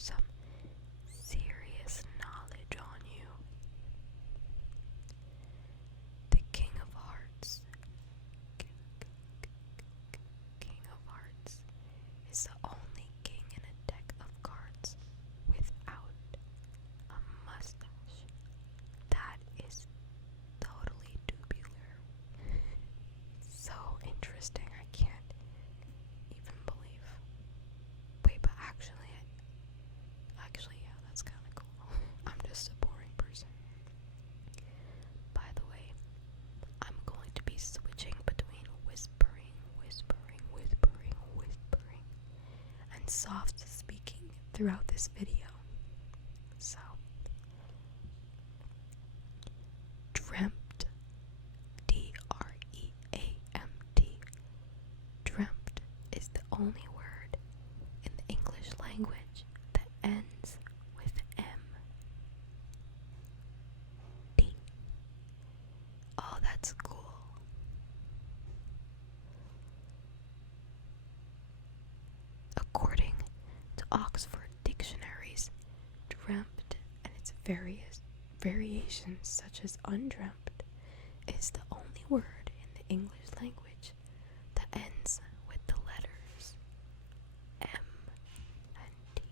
some serious knowledge on you. The King of Hearts. King of Hearts is the only king in a deck of cards without a mustache. That is totally tubular. So interesting, I can't even believe. Wait, but actually, yeah, that's kind of cool. I'm just a boring person. By the way, I'm going to be switching between whispering, and soft speaking throughout this video. So, dreamt, D-R-E-A-M-T, dreamt is the only word in the English language that ends with M. D. Oh, that's cool. According to Oxford dictionaries, dreamt and its various variations such as undreamt is the only word in the English language that ends with the letters M and D.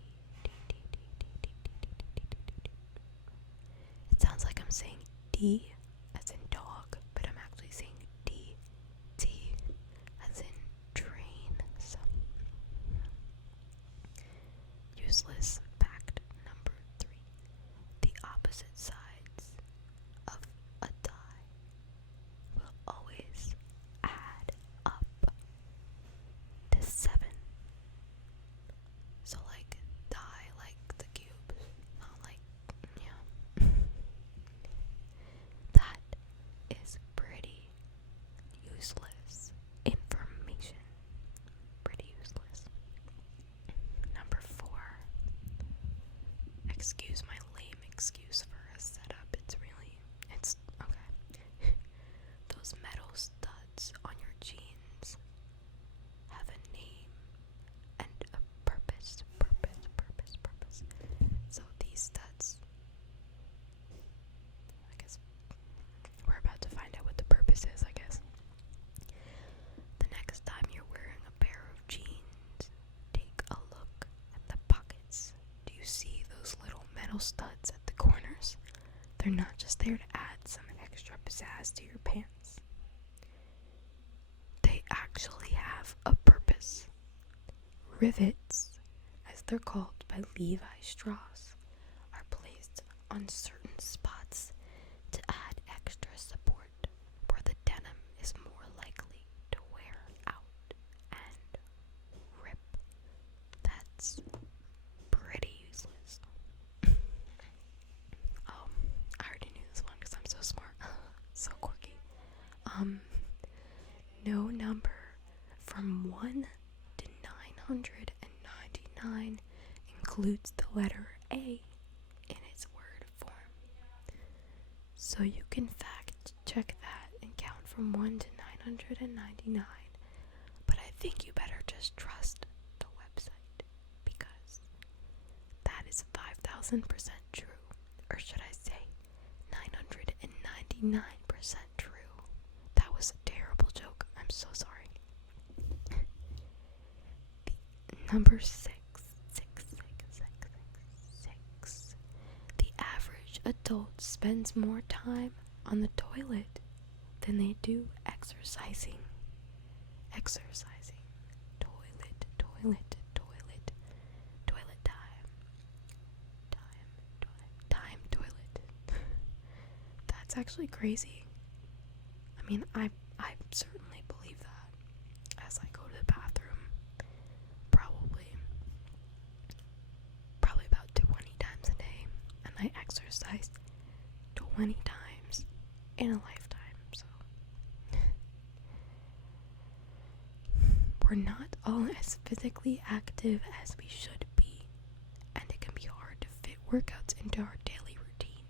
It sounds like I'm saying D as in dog, but I'm actually saying D, T as in train. So, useless fact number 3. The opposite sides of a die will always add up to 7. So like die like the cube, not like, yeah. That is pretty useless information. Pretty useless. Number 4. Excuse my lame excuse for a setup. It's okay. Those metal studs on your jeans have a name and a purpose. So these studs, I guess we're about to find out what the purpose is, I guess. The next time you're wearing a pair of jeans, take a look at the pockets. Do you see those little metal studs at the corners? They're not just there to add some extra pizzazz to your pants. They actually have a purpose. Rivets, as they're called by Levi Strauss, are placed on certain spots to add extra support where the denim is more likely to wear out and rip. That's pretty useless. Oh, I already knew this one because I'm so smart. So quirky. No number from 1 to 999 includes the letter A in its word form. So you can fact check that and count from 1 to 999. But I think you better just trust the website because that is 5,000% true. Or should I say 999% true. That was a terrible joke. I'm so sorry. Number 6. The average adult spends more time on the toilet than they do exercising. Toilet time, toilet. That's actually crazy. I mean, I certainly believe that as I go to the bathroom, probably about 20 times a day, and I exercise 20 times in a lifetime, so we're not all as physically active as we should be, and it can be hard to fit workouts into our daily routine.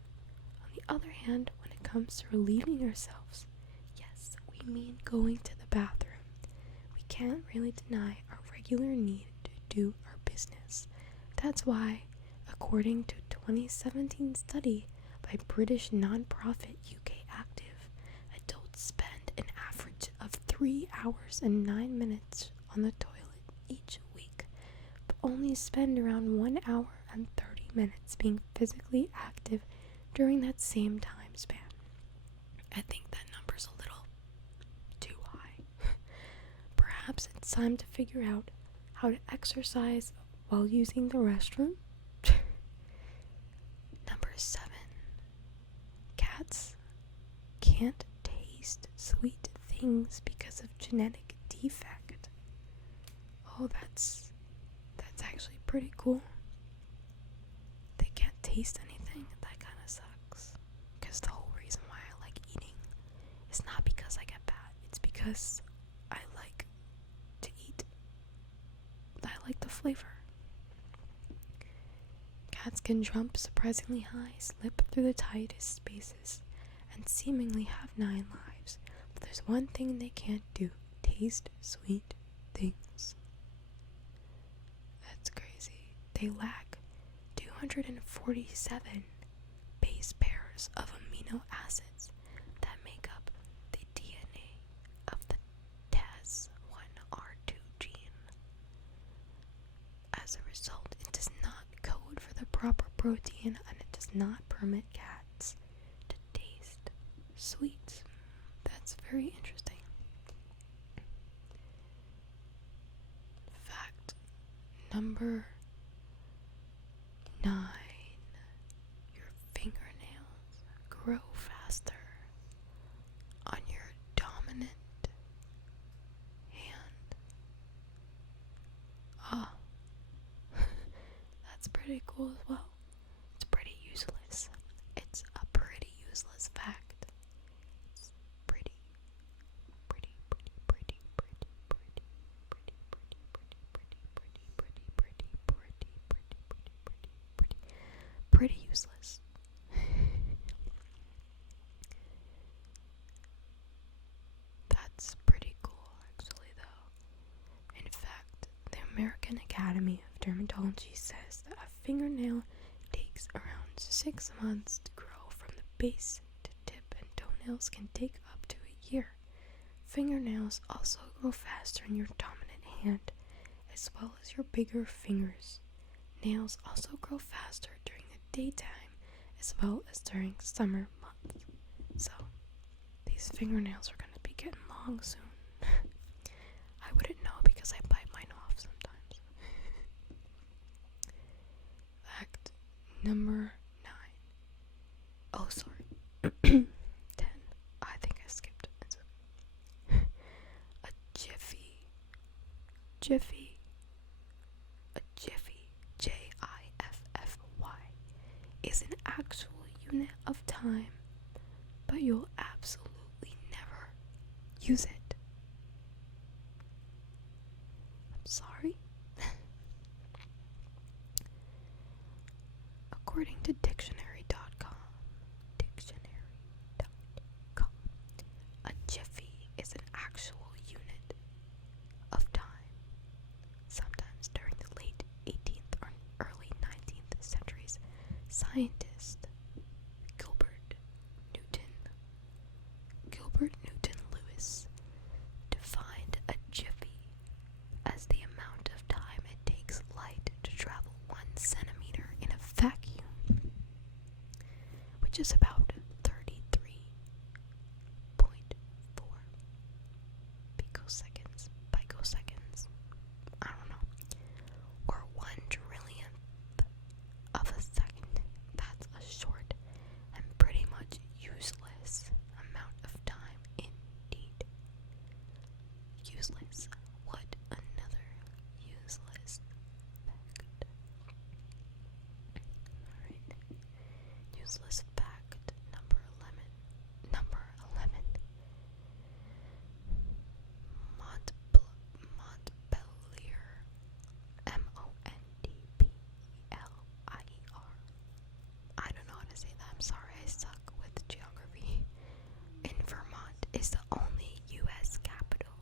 On the other hand, when it comes to relieving ourselves, yes, we mean going to the bathroom. We can't really deny our regular need to do our business. That's why, according to a 2017 study by British non-profit UK Active, adults spend an average of 3 hours and 9 minutes on the toilet each week, but only spend around 1 hour and 30 minutes being physically active during that same time span. I think that number's a little too high. Perhaps it's time to figure out how to exercise while using the restroom. Number 7. Cats can't taste sweet things because of genetic defect. Oh, that's actually pretty cool. They can't taste anything. That kind of sucks. Because the whole reason why I like eating is not because I get fat. It's because I like to eat. I like the flavor. Cats can jump surprisingly high, slip through the tightest spaces, and seemingly have 9 lives. But there's one thing they can't do: taste sweet things. That's crazy. They lack 247 base pairs of amino acids that make up the DNA of the TAS1R2 gene. As a result, it does not code for the proper protein, and it does not permit cats to taste sweets. That's very interesting. Fact number 9. Your fingernails grow faster on your dominant hand. Ah, that's pretty cool as well. It's pretty useless. It's a pretty useless fact. It's pretty useless. That's pretty cool, actually, though. In fact, the American Academy of Dermatology says that a fingernail takes around 6 months to grow from the base to tip, and toenails can take up to a year. Fingernails also grow faster in your dominant hand, as well as your bigger fingers. Nails also grow faster during the daytime, as well as during summer months. So, these fingernails are going to be getting long soon. I wouldn't know because I bite mine off sometimes. Fact number 9. Oh, sorry. 10. I think I skipped it. A jiffy, Jiffy, is an actual unit of time, but you'll absolutely never use it. I'm sorry. According to dictionary.com, a jiffy is an actual unit of time. Sometimes during the late 18th or early 19th centuries, scientist Gilbert Newton Lewis defined a jiffy as the amount of time it takes light to travel 1 centimeter in a vacuum, which is about 33.4 picoseconds, I don't know, or 1 trillionth of a second. That's a short and pretty much useless amount of time indeed. Useless. What another useless fact. Alright. Useless fact number 11. Montpellier. Montpellier. I don't know how to say that. I'm sorry, I suck with geography. In Vermont is the only U.S. capital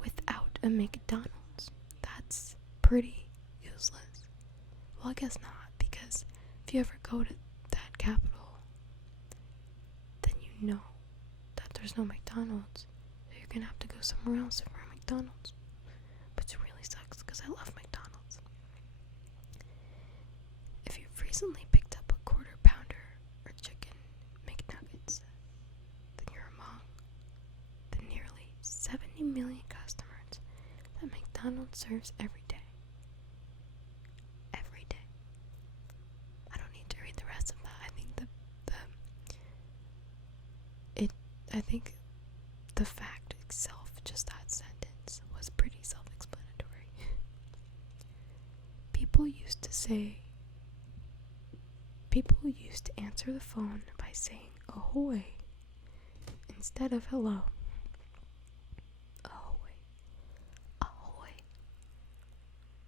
without a McDonald's. That's pretty useless. Well, I guess not, because if you ever go to that capital, then you know that there's no McDonald's. So you're gonna have to go somewhere else for a McDonald's. Which really sucks, because I love McDonald's. If you've recently picked up a quarter pounder or chicken McNuggets, then you're among the nearly 70 million customers that McDonald's serves every day. Every day. I don't need to read the rest of that. I think the fact itself, just that sentence, was pretty self-explanatory. People used to answer the phone by saying ahoy instead of hello. Ahoy. Ahoy.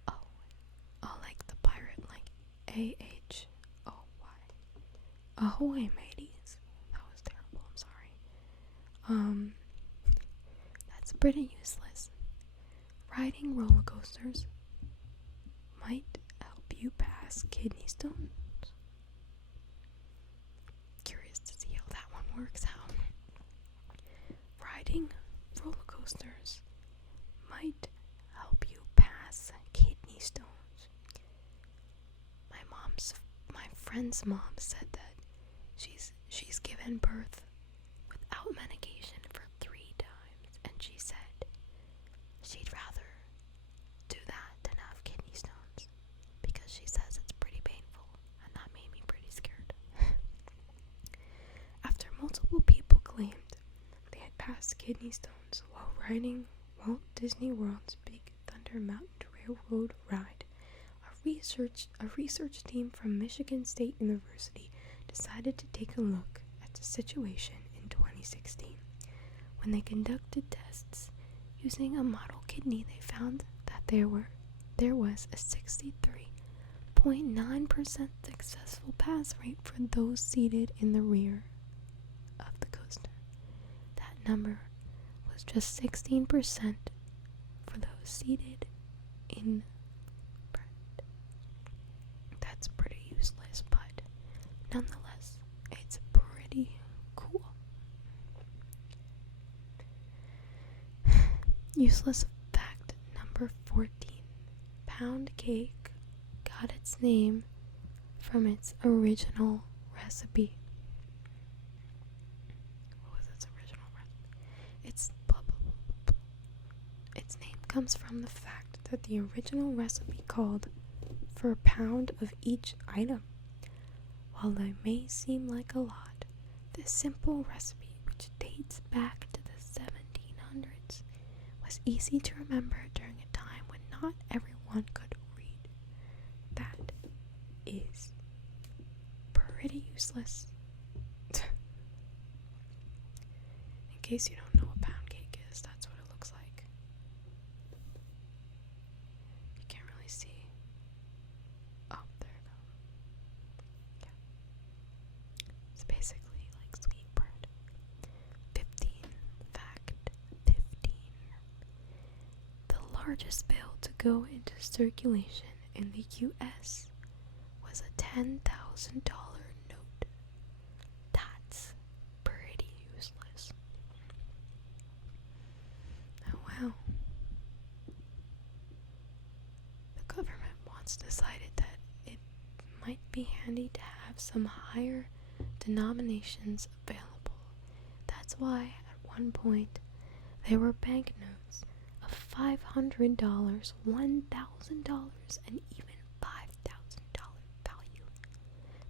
Ahoy. Oh, like the pirate, like A-H-O-Y. Ahoy, mateys. That was terrible, I'm sorry. That's pretty useless. Riding roller coasters might help you pass kidney stones. Curious to see how that one works out. Riding roller coasters might help you pass kidney stones. My friend's mom said that she's given birth without medication for 3 times, and she said she'd rather do that than have kidney stones, because she says it's pretty painful, and that made me pretty scared. After multiple people claimed they had passed kidney stones while riding Walt Disney World's Big Thunder Mountain Railroad ride, a research team from Michigan State University decided to take a look at the situation in 2016. When they conducted tests using a model kidney, they found that there was a 63.9% successful pass rate for those seated in the rear of the coaster. That number was just 16% for those seated in front. That's pretty useless, but nonetheless, it's pretty cool. Useless fact number 14. Pound cake got its name from its original recipe. What was its original recipe? Its name comes from the fact that the original recipe called for a pound of each item. While that may seem like a lot, this simple recipe, which dates back to the 1700s, was easy to remember during a time when not everyone could read. That is pretty useless. In case you don't know what pound cake is, that's what it looks like. You can't really see. Oh, there you go. Yeah. It's basically like sweet bread. 15. Fact 15. The largest bill to go into circulation in the U.S. was a $10,000 note. That's pretty useless. Oh wow. The government once decided that it might be handy to have some higher denominations available. That's why at one point there were banknotes of $500, $1,000, and even $5,000 value.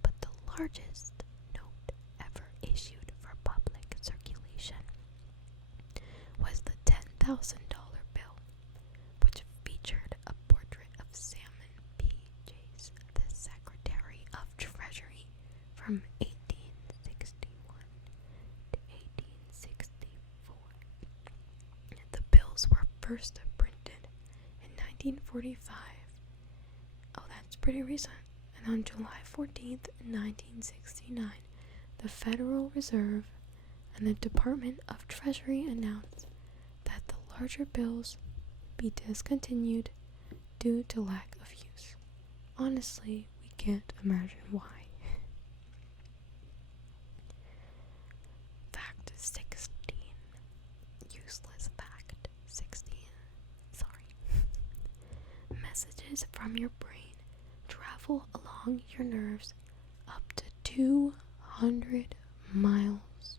But the largest note ever issued for public circulation was the $10,000 bill, which featured a portrait of Salmon P. Chase, the Secretary of Treasury from 1861 to 1864. The bills were first printed in 1945. Oh, that's pretty recent. And on July 14th, 1969, the Federal Reserve and the Department of Treasury announced that the larger bills be discontinued due to lack of use. honestly, we can't imagine why. Fact 16. Useless fact 16. Sorry. Messages from your brain travel along your nerves up to 200 miles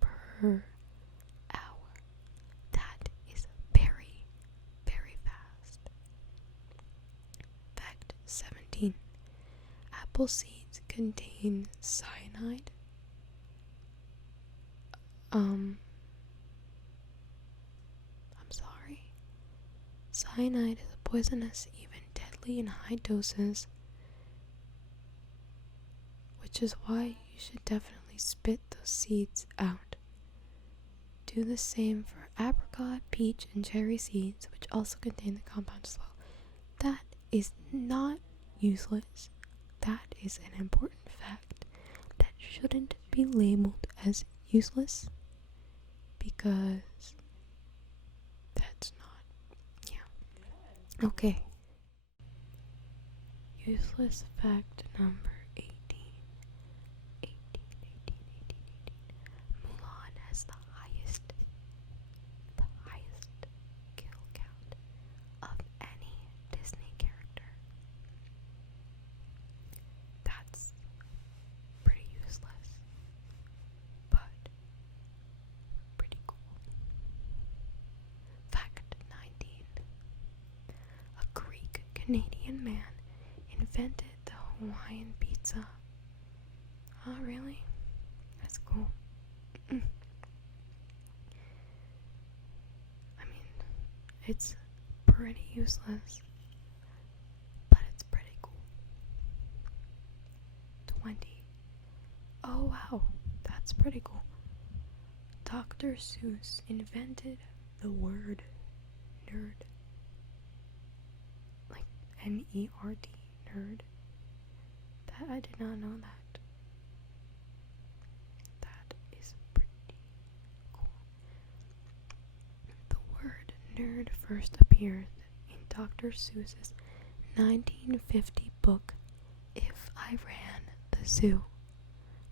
per hour. That is very, very fast. Fact 17. Apple seeds contain cyanide. I'm sorry. Cyanide is poisonous, even deadly in high doses, which is why you should definitely spit those seeds out. Do the same for apricot, peach, and cherry seeds, which also contain the compound as well. That is not useless. That is an important fact that shouldn't be labeled as useless, because that's not, yeah. Okay. Useless fact number 18. Mulan has the highest kill count of any Disney character. That's pretty useless, but pretty cool. Fact 19. A Greek Canadian man invented the Hawaiian pizza. Oh, really? That's cool. I mean, it's pretty useless, but it's pretty cool. 20. Oh, wow. That's pretty cool. Dr. Seuss invented the word nerd. Like N-E-R-D, nerd. That I did not know that. That is pretty cool. The word nerd first appeared in Dr. Seuss's 1950 book, If I Ran the Zoo.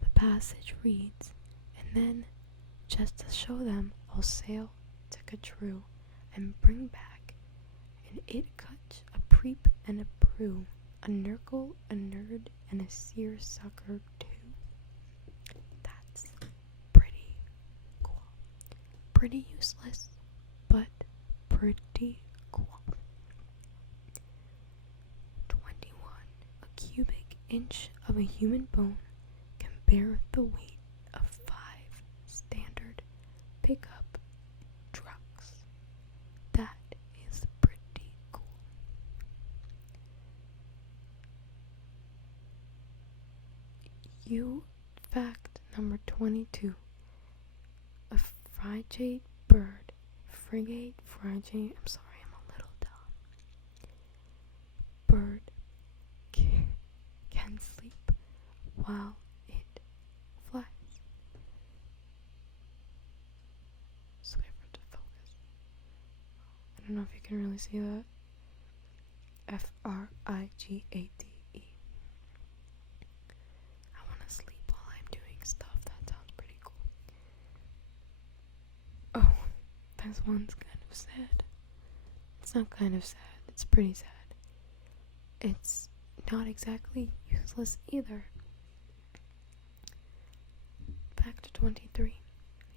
The passage reads, and then, just to show them, I'll sail to Catrue and bring back an it-cutch, a preep, and a brew, a nurgle, a nerd, and a seersucker too. That's pretty cool. Pretty useless, but pretty cool. 21. A cubic inch of a human bone can bear the weight of 5 standard pickup trucks. That is pretty cool. Fact number 22. A frigate bird, I'm sorry, I'm a little dumb. Bird can sleep while it flies. So wait for it to focus. I don't know if you can really see that. Frigate. I want to sleep while I'm doing stuff. That sounds pretty cool. Oh, this one's kind of sad. It's not kind of sad. It's pretty sad. It's not exactly useless either. Fact 23.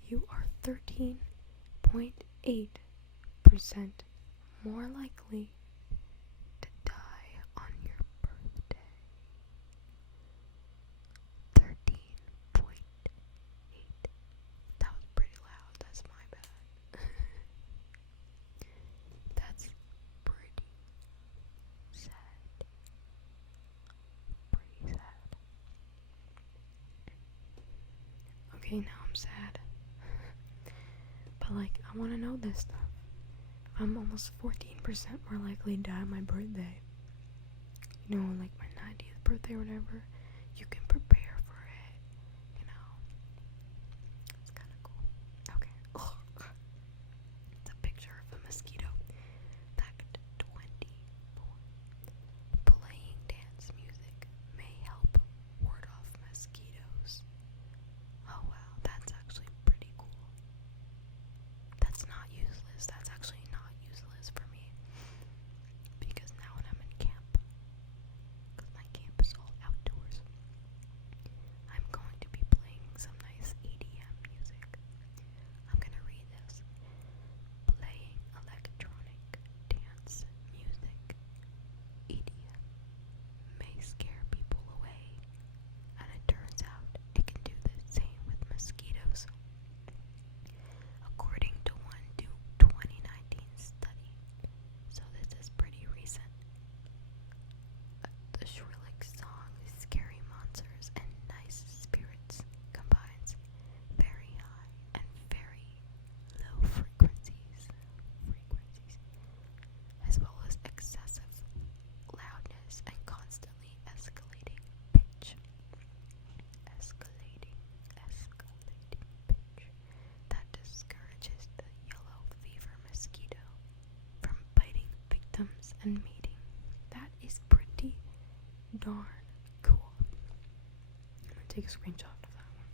You are 13.8% more likely to die on your birthday. 13.8. That was pretty loud. That's my bad. That's pretty sad. Pretty sad. Okay, now I'm sad. But like, I want to know this stuff. I'm almost 14% more likely to die on my birthday. You know, like my 90th birthday or whatever. You can prepare for it. You know. It's kind of cool. Okay. Ugh. It's a picture of a mosquito. Fact 24. Playing person meeting. That is pretty darn cool. I'm gonna take a screenshot of that one.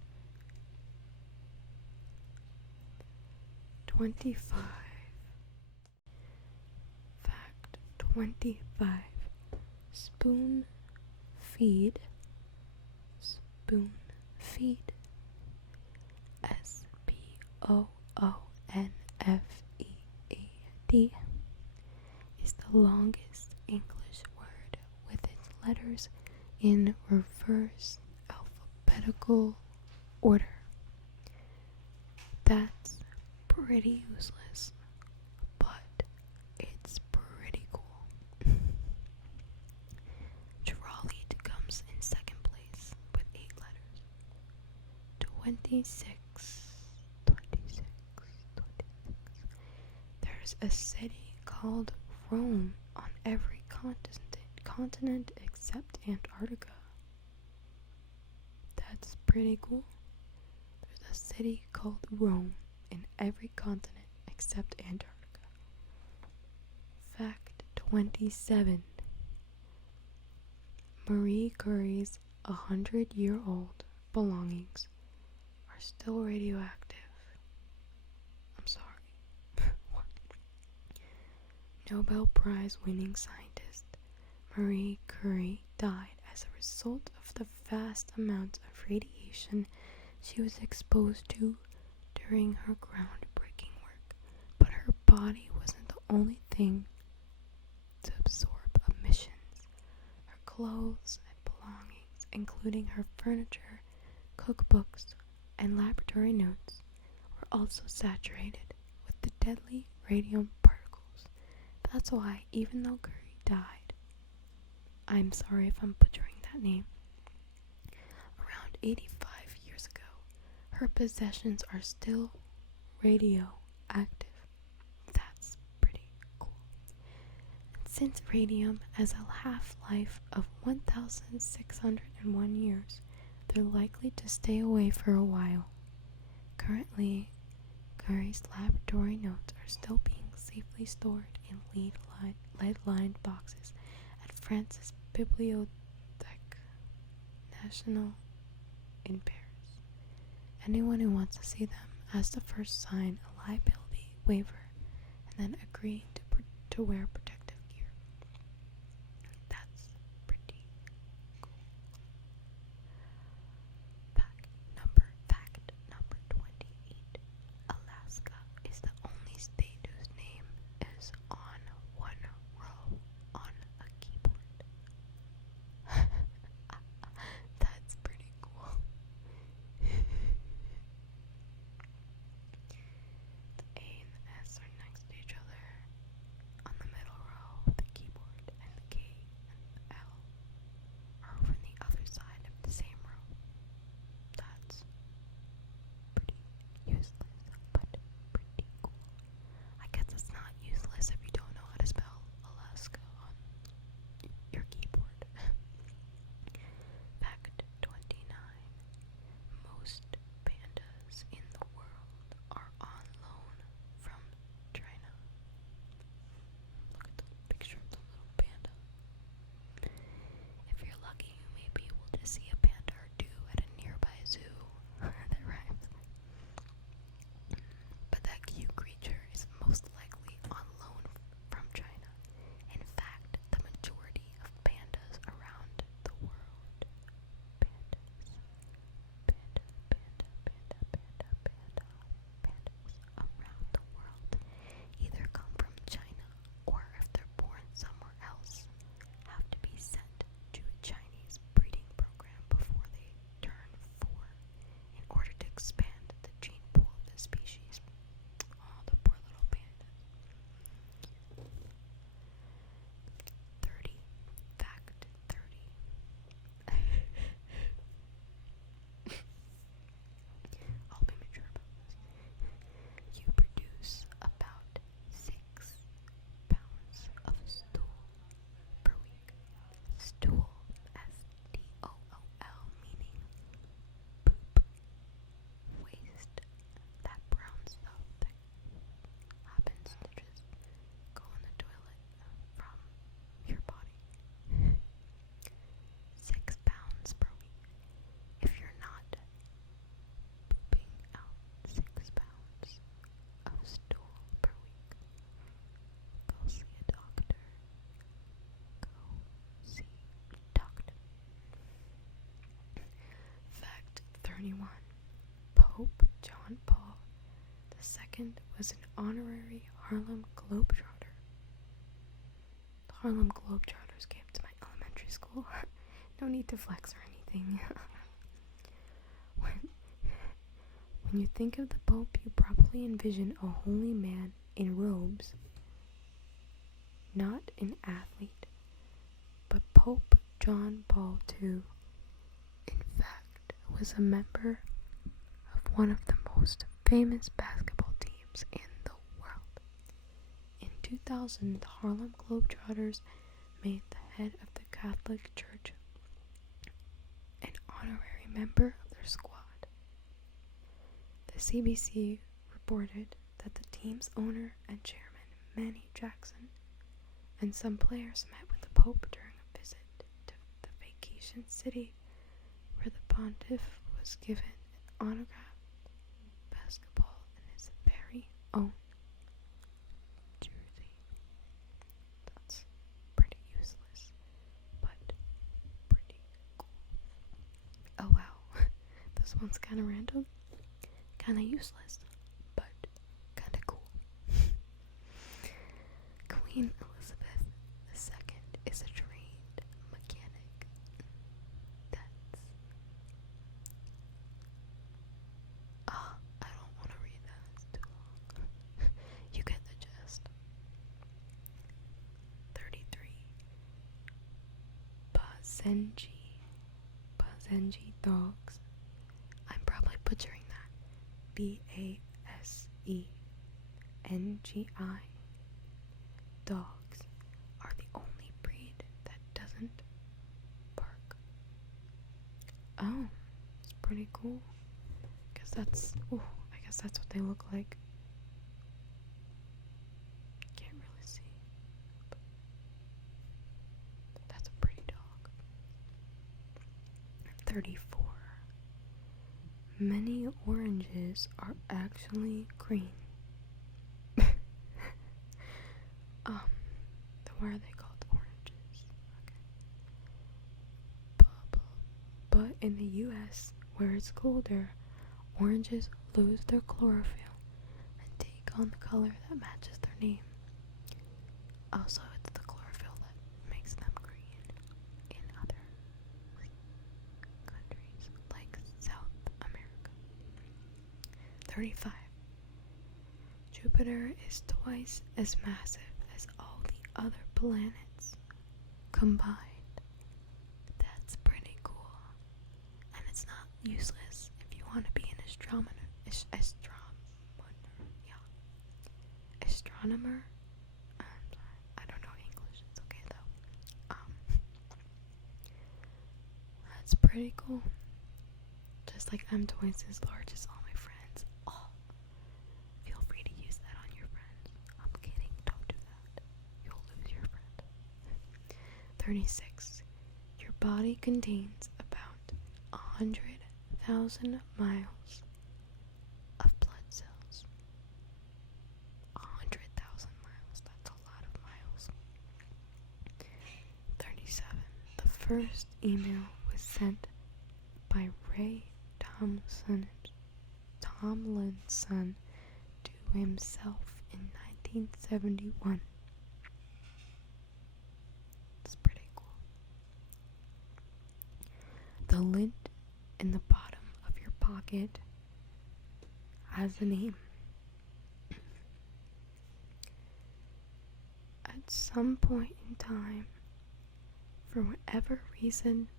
25. Fact 25. Spoon feed. Spoon feed. SPOONFEED is the longest English word with its letters in reverse alphabetical order. That's pretty useless, but it's pretty cool. Trolley comes in second place with 8 letters. 26. There's a city called Rome on every continent except Antarctica. That's pretty cool. There's a city called Rome in every continent except Antarctica. Fact 27. Marie Curie's 100-year-old belongings are still radioactive. I'm sorry. What? Nobel Prize winning scientist Marie Curie died as a result of the vast amounts of radiation she was exposed to during her groundbreaking work. But her body wasn't the only thing to absorb emissions. Her clothes and belongings, including her furniture, cookbooks, and laboratory notes, were also saturated with the deadly radium particles. That's why, even though Curie died, I'm sorry if I'm butchering that name, around 85 years ago, her possessions are still radioactive. That's pretty cool. And since radium has a half-life of 1,601 years, they're likely to stay away for a while. Currently, Curie's laboratory notes are still being safely stored in lead-lined boxes at France's Bibliothèque Nationale in Paris. Anyone who wants to see them has to first sign a liability waiver and then agree to wear protective gear. That's pretty cool. Fact number 28. Alaska is the only state whose name is on one row on a keyboard. That's pretty cool. The A and the S are next to each other on the middle row. 1921, Pope John Paul II was an honorary Harlem Globetrotter. The Harlem Globetrotters came to my elementary school. No need to flex or anything. When you think of the Pope, you probably envision a holy man in robes, not an athlete, but Pope John Paul II, in fact, was a member of one of the most famous basketball teams in the world. In 2000, the Harlem Globetrotters made the head of the Catholic Church an honorary member of their squad. The CBC reported that the team's owner and chairman, Manny Jackson, and some players met with the Pope during a visit to the vacation city where the pontiff was given an autographed basketball in his very own jersey. That's pretty useless, but pretty cool. Oh wow, this one's kind of random, kind of useless, but kind of cool. Queen Elizabeth II is a trained mechanic. I don't want to read that, it's too long. You get the gist. 33. Basenji dogs. I'm probably butchering that. Basengi. Dogs are the only breed that doesn't bark. Oh, it's pretty cool. I guess that's what they look like. Can't really see, but that's a pretty dog. 34. Many oranges are actually green. Why are they called oranges? Okay. But in the US, where it's colder, oranges lose their chlorophyll and take on the color that matches their name. Also, it's the chlorophyll that makes them green in other countries like South America. 35. Jupiter is twice as massive as all the other planets combined. That's pretty cool. And it's not useless if you want to be an astronomer. Astronomer? I'm sorry, I don't know English. It's okay though. That's pretty cool. Just like I'm twice as large as all my friends. Oh, feel free to use that on your friends. I'm kidding. Don't do that. You'll lose your friend. 36. Your body contains about 100,000 miles of blood cells. 100,000 miles. That's a lot of miles. 37. The first email was sent by Ray Tomlinson to himself in 1971. It's pretty cool. The lint in the bottom of your pocket has a name. At some point in time, for whatever reason,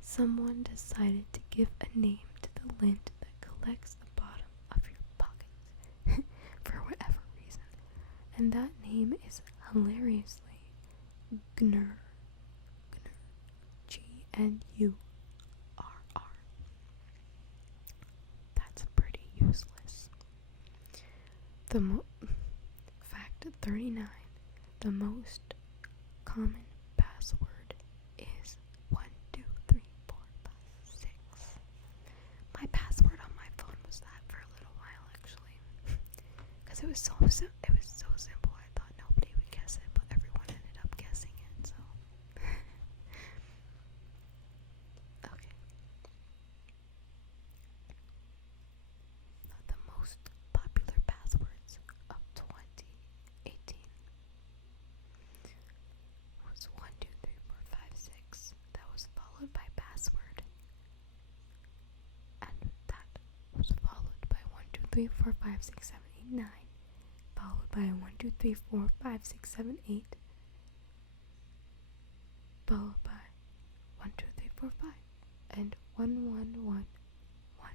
someone decided to give a name to the lint that collects the bottom of your pockets for whatever reason. And that name is hilariously GNUR. GNURR. That's pretty useless. Fact 39. The most common password is 1, 2, 3, 4, 5, 6. My password on my phone was that for a little while actually, because it was so simple. I thought nobody would guess it, but everyone ended up guessing it. So okay. 3, 4, 5, 6, 7, 8, 9, followed by 1, 2, 3, 4, 5, 6, 7, 8, followed by 1, 2, 3, 4, 5, and 1, 1, 1, 1, 1,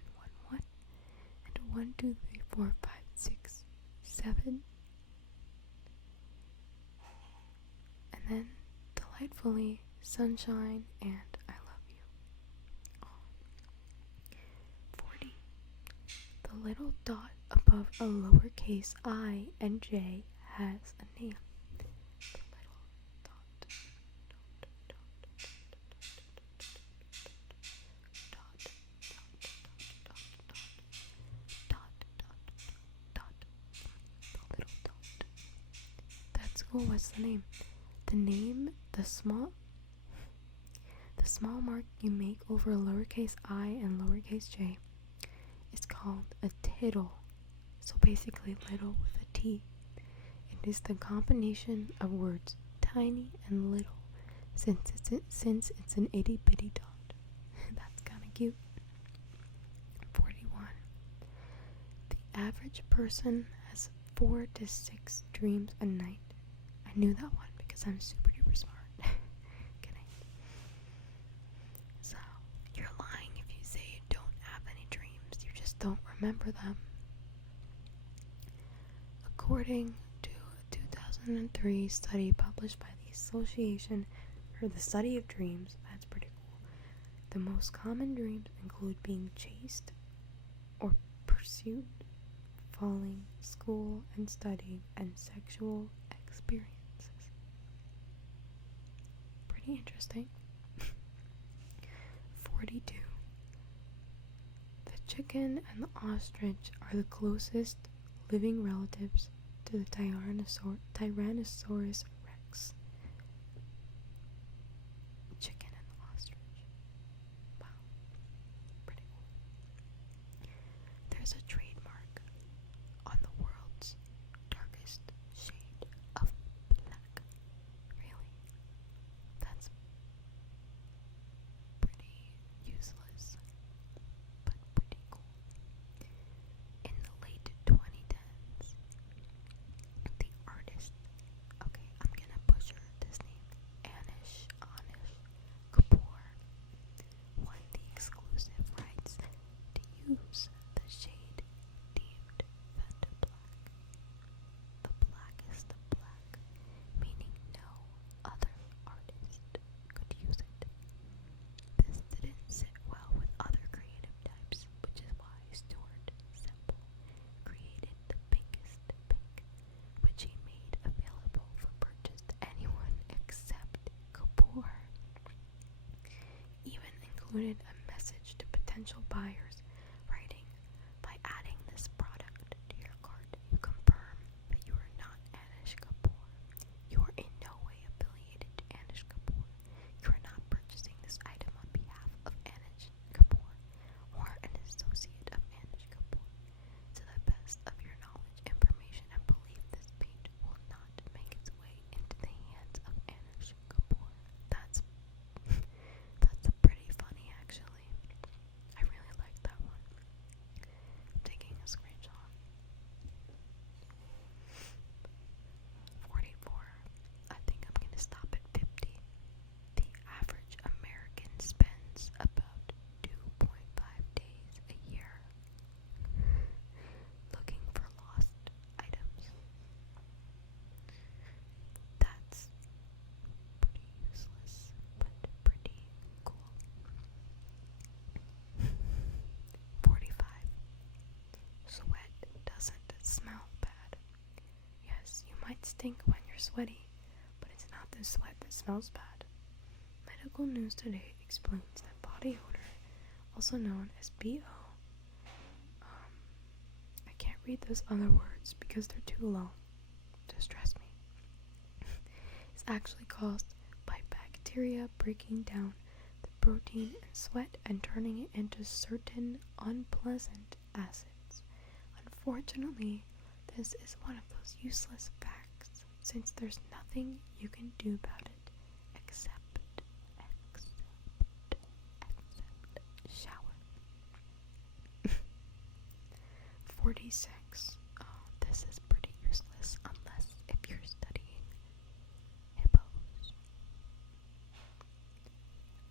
1, and 1, 2, 3, 4, 5, 6, 7, and then delightfully sunshine and I love you. Oh. 40. The little dot above a lowercase I and J has a name. The little dot. The little dot. That's cool. What's the name? The name, the small mark you make over a lowercase I and lowercase j is called a tittle. So basically little with a T. It is the combination of words tiny and little since it's an itty bitty dot. That's kinda cute. 41. The average person has 4 to 6 dreams a night. I knew that one because I'm super duper smart. Kidding. So, you're lying if you say you don't have any dreams, you just don't remember them. According to a 2003 study published by the Association for the Study of Dreams, that's pretty cool, the most common dreams include being chased or pursued, falling, school and studying, and sexual experiences. Pretty interesting. 42. The chicken and the ostrich are the closest living relatives to the Tyrannosaurus rex. Chicken and the ostrich. Wow. Pretty cool. There's a trademark on the world's darkest shade of black. Really? That's pretty useless, but pretty cool. In the late 2010s, the artist, okay, I'm gonna butcher this name, Anish Kapoor, won the exclusive rights to use the shade deemed Fender Black, the blackest of black, meaning no other artist could use it. This didn't sit well with other creative types, which is why Stuart Semple created the pinkest pink, which he made available for purchase to anyone except Kapoor. Even included a message to potential buyers, writing, "By adding this product to your cart, you confirm that you are not Anish Kapoor. You are in no way affiliated to Anish Kapoor. You are not purchasing this item on behalf of Anish Kapoor or an associate of Anish Kapoor. To the best of your knowledge, information, and belief, this paint will not make its way into the hands of Anish Kapoor." That's pretty funny, actually. I really like that one. I'm taking a screenshot. 44. I think I'm gonna stop at 50. The average American spends about 2.5 days a year looking for lost items. That's pretty useless, but pretty cool. 45. Sweat doesn't smell bad. Yes, you might stink when you're sweaty, but it's not the sweat that smells bad. Medical News Today explains that body odor, also known as BO, I can't read those other words because they're too long to stress me, is actually caused by bacteria breaking down the protein in sweat and turning it into certain unpleasant acids. Unfortunately, this is one of those useless facts, since there's nothing you can do about it except shower. 46. Oh, this is pretty useless unless if you're studying hippos.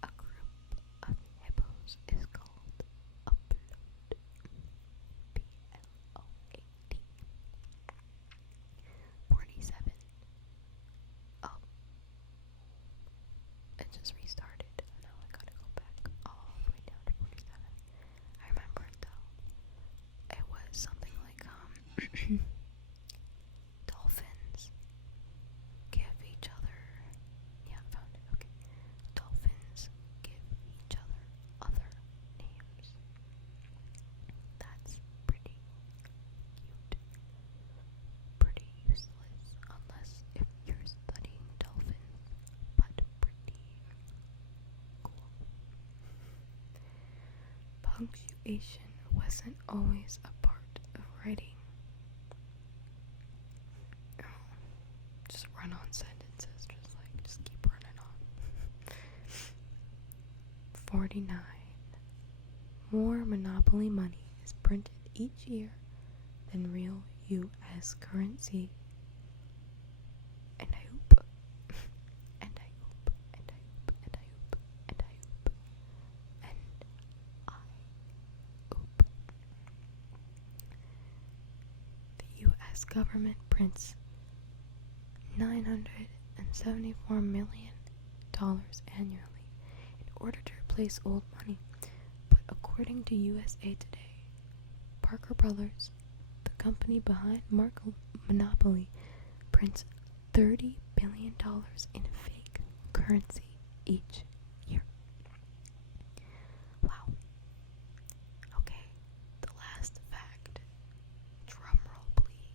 A group of hippos is called a float. P-L-O-A-T. 47. Oh, it just restarted. Now I gotta go back all the way down to 47. I remember it though. It was something like dolphins give each other. Yeah, I found it. Okay. Dolphins give each other names. That's pretty cute. Pretty useless unless if you're studying dolphins, but pretty cool. Punctuation wasn't always a part of writing. Just run on sentences, just keep running on. 49. More monopoly money is printed each year than real U.S. currency. And I hoop. And I hoop. And I hoop. And I hoop. And I hoop. And I hoop. The U.S. government prints $974 million annually in order to replace old money. But according to USA Today, Parker Brothers, the company behind Monopoly, prints $30 billion in fake currency each year. Wow. Okay, the last fact. Drumroll, please.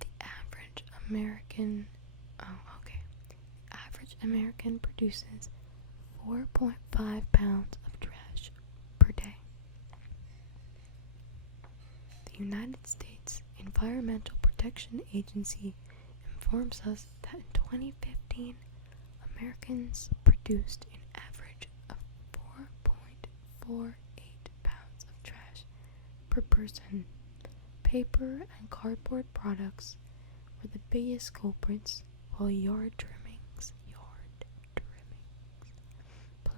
The average American produces 4.5 pounds of trash per day. The United States Environmental Protection Agency informs us that in 2015, Americans produced an average of 4.48 pounds of trash per person. Paper and cardboard products were the biggest culprits, while yard trimmings,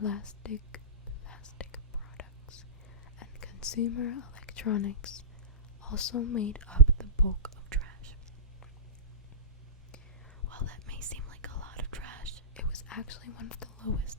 plastic products, and consumer electronics also made up the bulk of trash. While that may seem like a lot of trash, it was actually one of the lowest